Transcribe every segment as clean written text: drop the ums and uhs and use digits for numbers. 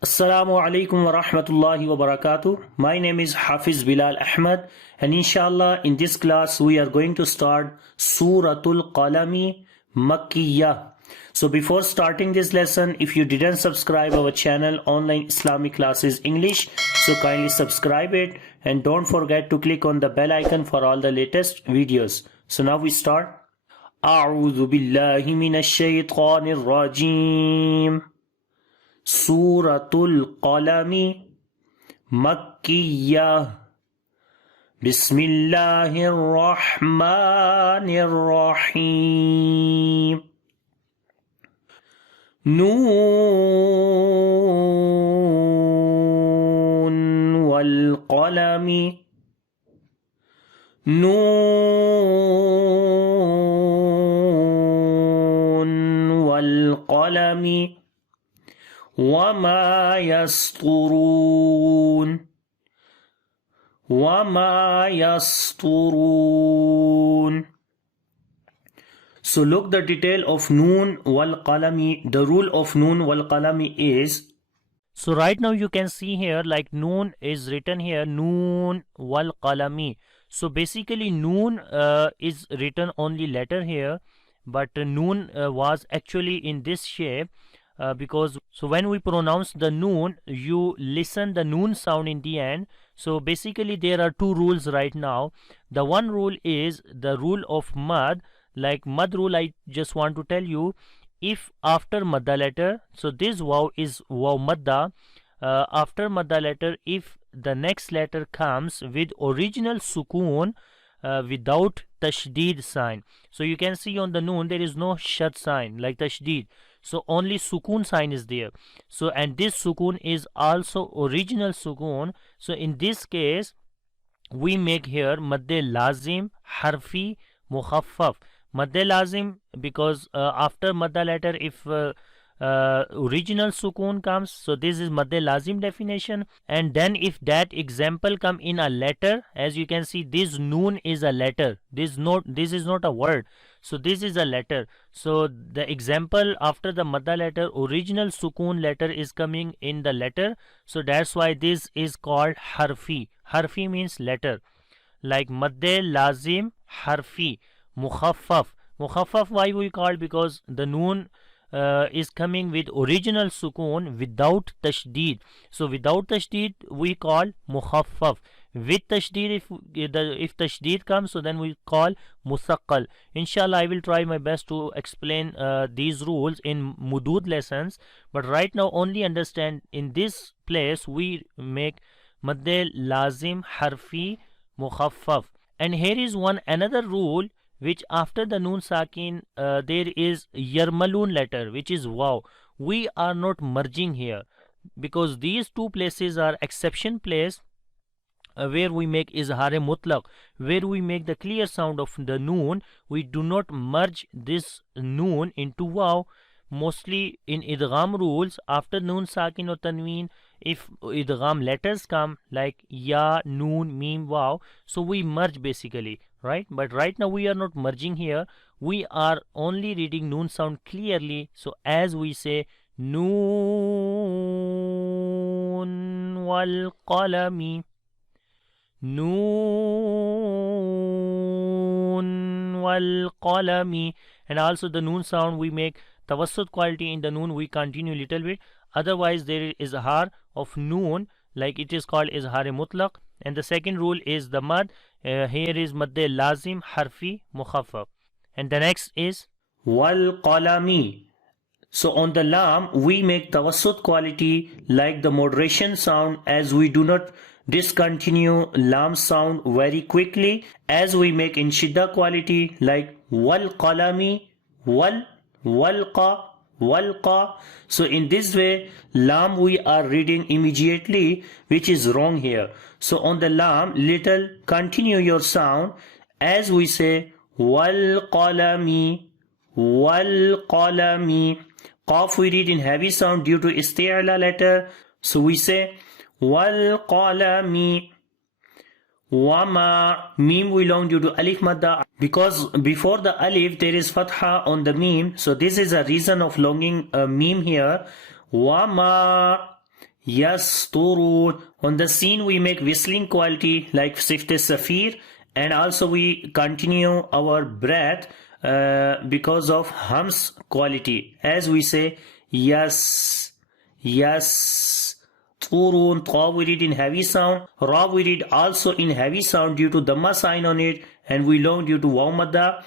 Assalamu alaikum wa rahmatullahi wa barakatuh. My name is Hafiz Bilal Ahmed, and inshallah in this class we are going to start Suratul Qalami Makkiyah. So before starting this lesson, if you didn't subscribe our channel Online Islamic Classes English, so kindly subscribe it and don't forget to click on the bell icon for all the latest videos. So now we start. A'udhu billahi minash shaytanir rajim. Suratul Qalami Makkiyah. Bismillahir Rahmanir Rahim. Noon wal qalami. Noon wal qalami. وَمَا يَسْطُرُونَ وَمَا يَسْطُرُونَ. So look the detail of Noon wal Qalami. The rule of Noon wal Qalami is, so right now you can see here like Noon is written here, Noon wal Qalami. So basically Noon is written only letter here, but Noon was actually in this shape. Because so when we pronounce the noon, you listen the noon sound in the end. So basically there are two rules right now. The one rule is the rule of mad. Like mad rule, I just want to tell you, if after madda letter, so this waw is waw madda, after madda letter, if the next letter comes with original sukoon without tashdeed sign, so you can see on the noon there is no shad sign like tashdeed. So only sukoon sign is there. So and this sukoon is also original sukoon. So in this case we make here madde lazim harfi mukhaffaf. Madde lazim because after madda letter if original sukoon comes, so this is madde lazim definition. And then if that example come in a letter, as you can see this noon is a letter, this is not a word, so this is a letter. So the example after the madda letter, original sukoon letter is coming in the letter, so that's why this is called harfi. Harfi means letter, like madde lazim harfi mukhaffaf. Mukhaffaf why we call, because the noon is coming with original sukoon without tashdeed. So without tashdeed we call mukhaffaf. With tashdeed, if tashdeed comes, so then we call musaqqal. Inshallah I will try my best to explain these rules in mudud lessons, but right now only understand in this place we make madde lazim harfi mukhaffaf. And here is one another rule, which after the noon sakin there is yarmalun letter, which is wow. We are not merging here because these two places are exception place where we make izhar mutlaq, where we make the clear sound of the noon. We do not merge this noon into wow. Mostly in idgham rules, after noon sakin or tanween, if idgham letters come like ya, noon, mim, wow, so we merge basically, right? But right now we are not merging here. We are only reading noon sound clearly. So as we say noon wal qalami, noon wal qalami. And also the noon sound we make tawassut quality in the noon, we continue little bit, otherwise there is izhar of noon, like it is called izhar mutlaq. And the second rule is the mad. Here is madde lazim harfi mukhaffaf. And the next is wal qalami. So on the lam we make tawassut quality like the moderation sound, as we do not discontinue lam sound very quickly, as we make in shidda quality like wal qalami, walqa. So in this way lam we are reading immediately, which is wrong here. So on the lam little continue your sound, as we say wal qalami. Qaf we read in heavy sound due to isti'la letter, so we say wal qalami. Wama, mim we long due to alif madda, because before the alif there is fatha on the mim, so this is a reason of longing mim here. Wama Yasturun. On the scene we make whistling quality like Sift Safir, and also we continue our breath because of hums quality, as we say yes, yes. Turun, ta we read in heavy sound, ra we read also in heavy sound due to dhamma sign on it, and we long due to waw madda,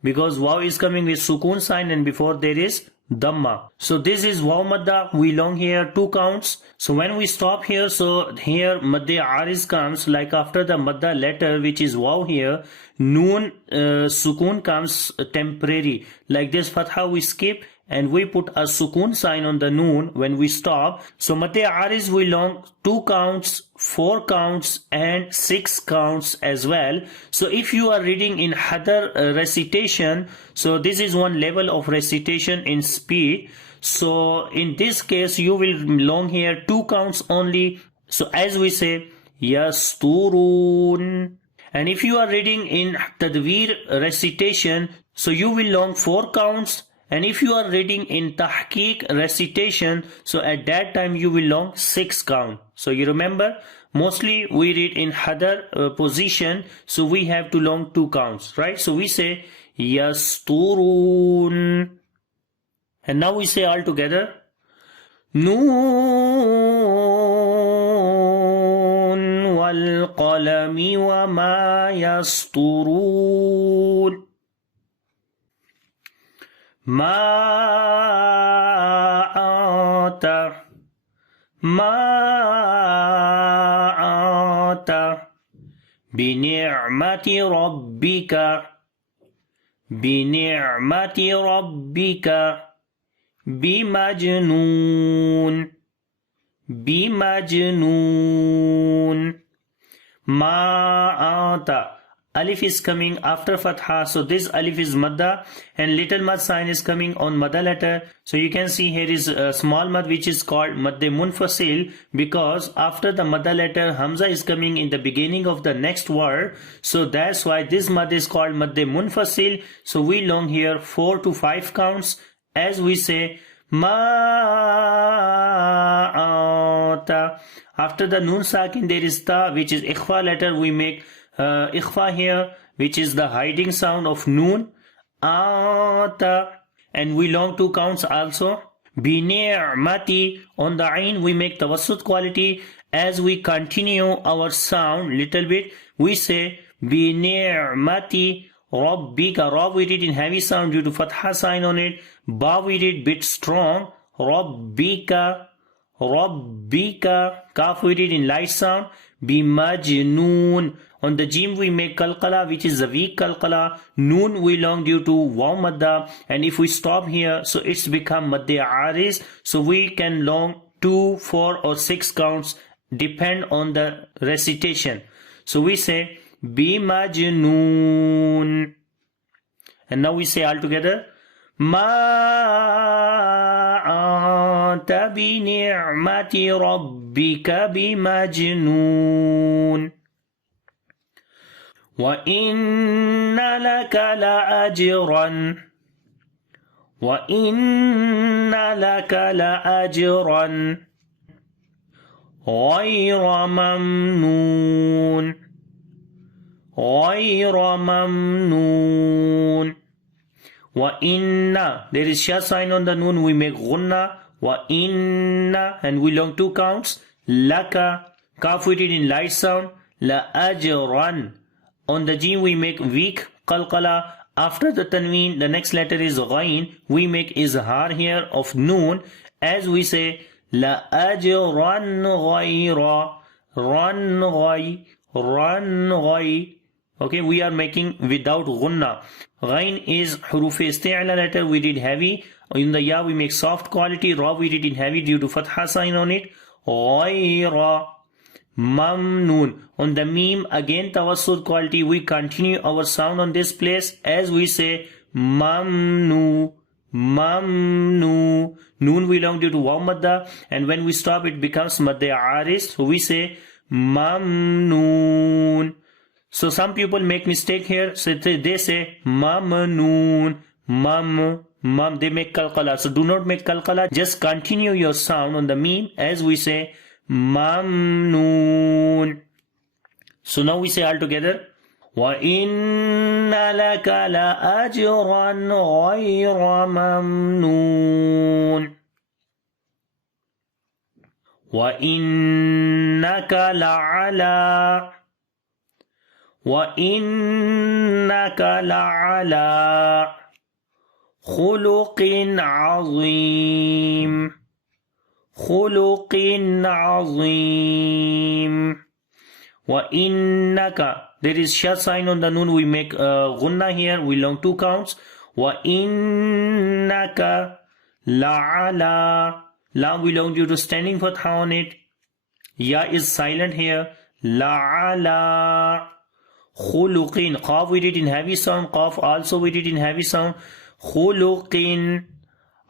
because waw is coming with sukun sign and before there is dhamma. So this is waw madda, we long here 2 counts. So when we stop here, so here madde ariz comes, like after the madda letter which is waw here, noon sukun comes temporary, like this fatha we skip and we put a sukun sign on the noon when we stop. So madde ariz we long 2 counts, 4 counts and 6 counts as well. So if you are reading in hadar recitation, so this is one level of recitation in speed. So in this case you will long here 2 counts only. So as we say yasturun. And if you are reading in tadweer recitation, so you will long 4 counts. And if you are reading in tahqiq recitation, so at that time you will long 6 count. So you remember, mostly we read in hadar position, so we have to long 2 counts, right? So we say yasturun. And now we say all together Noon wal qalami wa ma yasturun. Ma anta bini'mati rabbika bimajnun. Ma anta, alif is coming after fatha, so this alif is madda and little mad sign is coming on madda letter. So you can see here is a small mad which is called madde munfasil, because after the madda letter hamza is coming in the beginning of the next word, so that's why this mad is called madde munfasil. So we long here 4 to 5 counts, as we say ma anta. After the nun sakin there is ta, which is ikhfa letter. We make ikhfa here, which is the hiding sound of noon, ata, and we long 2 counts also. Bini'mati, on the ain we make tawassut quality. As we continue our sound little bit, we say bini'mati rabbika. Ra we read in heavy sound due to fatha sign on it. Ba we read bit strong, rabbika. Kaf we read in light sound, bimajnoon. On the jim we make kalqala, which is a weak kalqala. Noon we long due to waw madda, and if we stop here, so it's become madde ariz. So we can long 2, 4 or 6 counts, depend on the recitation. So we say bimajnoon. And now we say all together ma anta bi ni'mati rabbika bimajnoon. Wa inna laka la ajran. Wa inna laka la ajran ghayra mamnun. Ghayra mamnun. Wa inna, there is sha sign on the noon, we make ghunna. Wa inna, and we long 2 counts. Laka, kaf we read in light sound. La ajran. On the jim we make weak qalqala. After the tanween, the next letter is ghain. We make izhar here of noon, as we say la ajran ghayra. Run ghay. Okay, we are making without ghunna. Ghain is huruf isti'la letter, we did heavy. In the ya we make soft quality. Ra we did in heavy due to fatha sign on it. Ghayra mamnoon. On the meme, again tawassut quality, we continue our sound on this place, as we say mamnu. Noon we long due to waw madda, and when we stop it becomes madde aris, so we say mamnoon. So some people make mistake here, so they say mamnoon, Mam, they make qalqala. So do not make qalqala. Just continue your sound on the meme as we say mamnoon. So now we say all together. وَإِنَّ لَكَ لَأَجْرًا غَيْرَ مَمْنُونٍ وَإِنَّكَ لَعَلَى خُلُقٍ عَظِيمٍ وَإِنَّكَ, there is shad sign on the noon, we make gunna here, we learn 2 counts. وَإِنَّكَ لَعَلَى, la we learn due to standing fatha on it. Ya is silent here. لَعَلَى خُلُقٍ, qaf we did in heavy sound, qaf also we did in heavy sound. خُلُقٍ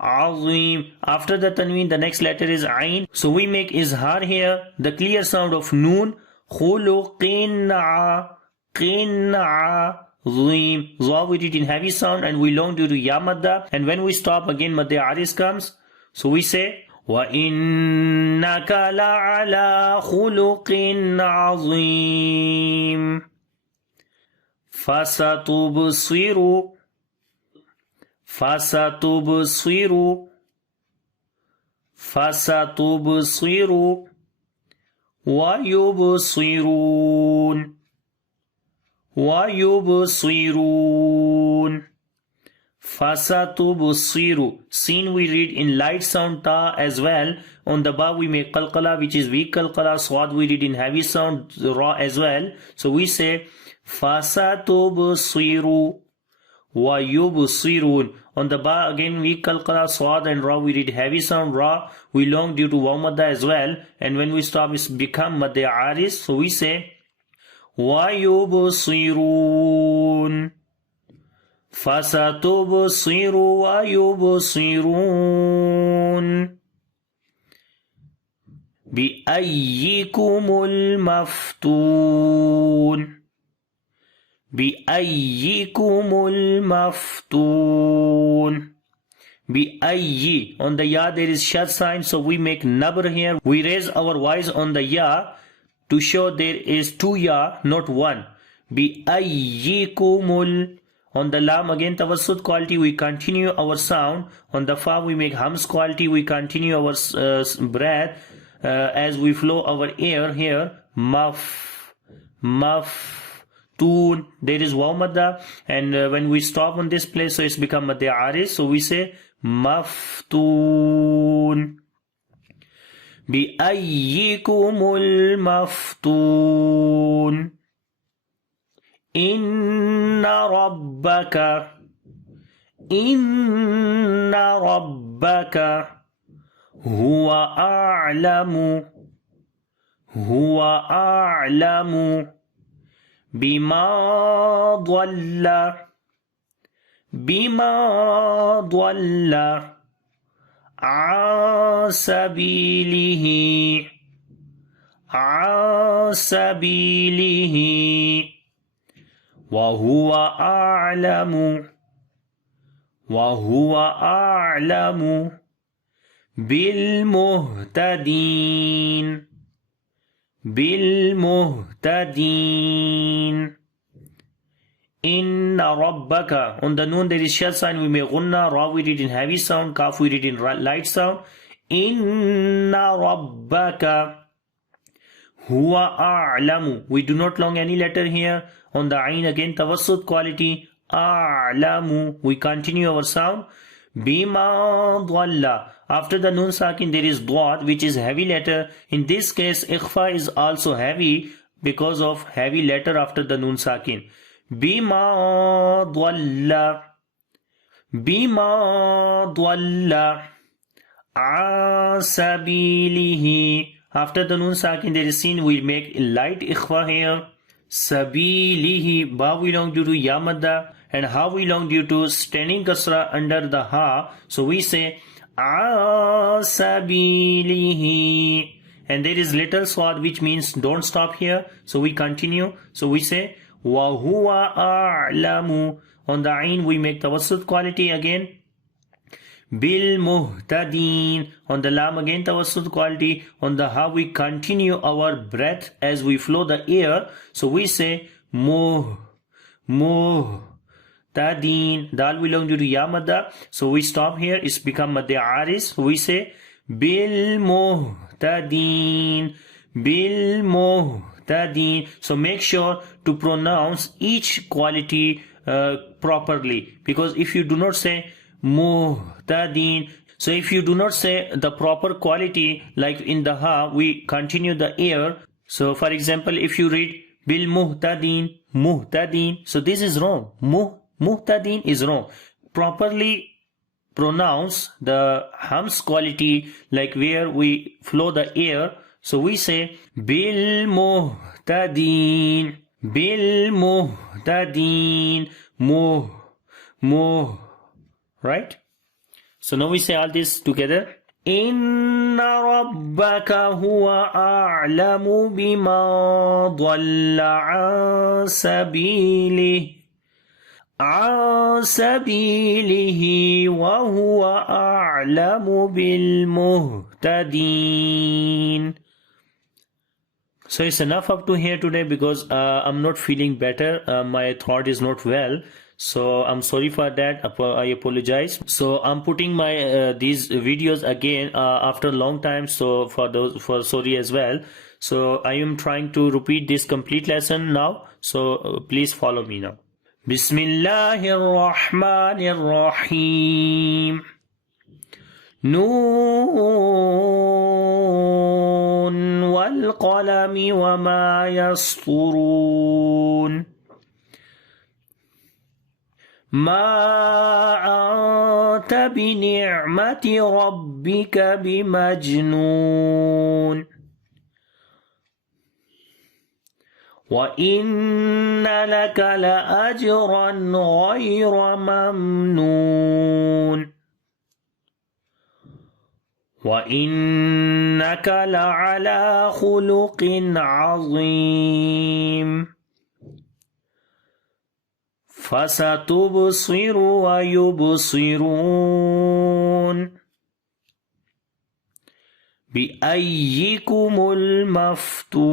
عظيم. After the tanween, the next letter is ain. So we make izhar here, the clear sound of noon. خُلُقٍ عظيم. Za we did in heavy sound and we long due to ya madda. And when we stop again, madda aris comes. So we say وَإِنَّكَ لَعَلَى خُلُقٍ عَظِيمٍ فَسَتُبْصِرُ وَيُبْصِرُونَ فَسَتُبْصِرُ. Sin we read in light sound ta as well. On the ba we make qalqala, which is weak qalqala. Swad we read in heavy sound ra as well. So we say فَسَتُبْصِرُ وَيُبْصِرُونَ. On the ba again weak qalqala, swad and ra we read heavy sound ra. We long due to waw madda as well. And when we stop it's become madda aris. So we say وَيُبْصِرُونَ فَسَتُبْصِرُ وَيُبْصِرُونَ بِأَيِّكُمُ الْمَفْتُونَ بِأَيِّ. On the ya there is shad sign, so we make nabr here. We raise our voice on the ya to show there is 2 ya, not 1. بِأَيِّكُمُ. On the lam again tawassut quality, we continue our sound. On the fa we make hams quality, we continue our breath as we flow our air here. Toon, there is waw madda, and when we stop on this place, so it's become madda aris. So we say maftoon. بِأَيِّكُمُ الْمَفْتُونَ إِنَّ رَبَّكَ هُوَ أَعْلَمُ بِمَا ضَلَّ عَن سَبِيلِهِ وَهُوَ أَعْلَمُ بِالْمُهْتَدِينَ Inna rabbaka. On the noon there is shad sign, we make gunna. Ra we read in heavy sound, kaf we read in light sound. Inna rabbaka huwa a'lamu. We do not long any letter here. On the ain again tawassut quality. A'lamu. We continue our sound. Bima dhalla. After the noon sakin there is dwad, which is heavy letter. In this case ikhfa is also heavy because of heavy letter after the noon sakin. Bima dhalla asabilihi. After the noon sakin there is sin, we make light ikhfa here. Sabilihi. Ba we long due to yamadda, and ha we long due to standing kasra under the ha. So we say asabilihi, and there is little swad which means don't stop here. So we continue. So we say wa huwa a'lamu. On the ain we make tawassut quality again. bil muhtadin. On the lam again tawassut quality. On the ha we continue our breath as we flow the air. So we say muhtadin. Dal belong to ya madda. So we stop here. It's become madde aris. We say bil muhtadin. Bil muhtadin. So make sure to pronounce each quality properly, because if you do not say muhtadin, so if you do not say the proper quality, like in the ha we continue the air. So for example, if you read bil muhtadin, muhtadin, so this is wrong. Muhtadin is wrong. Properly pronounce the hams quality, like where we flow the air. So we say bil muhtadin, bil muhtadin, right? So now we say all this together. Inna rabbaka huwa a'lamu bima dhalla an sabilihi wa huwa a'lamu bil muhtadin. So it's enough up to here today, because I'm not feeling better. My throat is not well. So I'm sorry for that. I apologize. So I'm putting my these videos again after a long time. So for sorry as well. So I am trying to repeat this complete lesson now. So please follow me now. Bismillahir Rahmanir Rahim. Noon wal qalami wa ma yasturun. Ma anta bi ni'mati rabbika bimajnun. Wa inna laka la ajran ghayra mamnun. وَإِنَّكَ لَعَلَى خُلُقٍ عَظِيمٍ. فَسَتُبْصِرُ وَيُبْصِرُونَ بِأَيِّكُمُ الْمَفْتُونُ.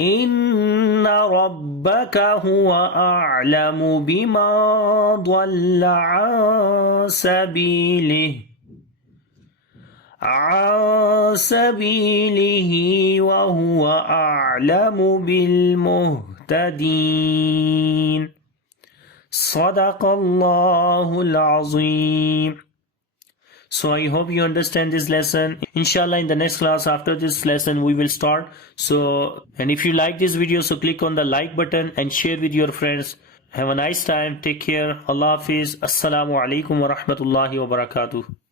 إِنَّ رَبَّكَ هُوَ أَعْلَمُ بِمَا ضَلَّ عَن سَبِيلِهِ وَهُوَ أَعْلَمُ بِالْمُهْتَدِينَ. صَدَقَ اللَّهُ الْعَظِيمُ. So I hope you understand this lesson. Inshallah, in the next class after this lesson we will start. So, and if you like this video, so click on the like button and share with your friends. Have a nice time. Take care. Allah Hafiz. Assalamu alaikum wa rahmatullahi wa barakatuh.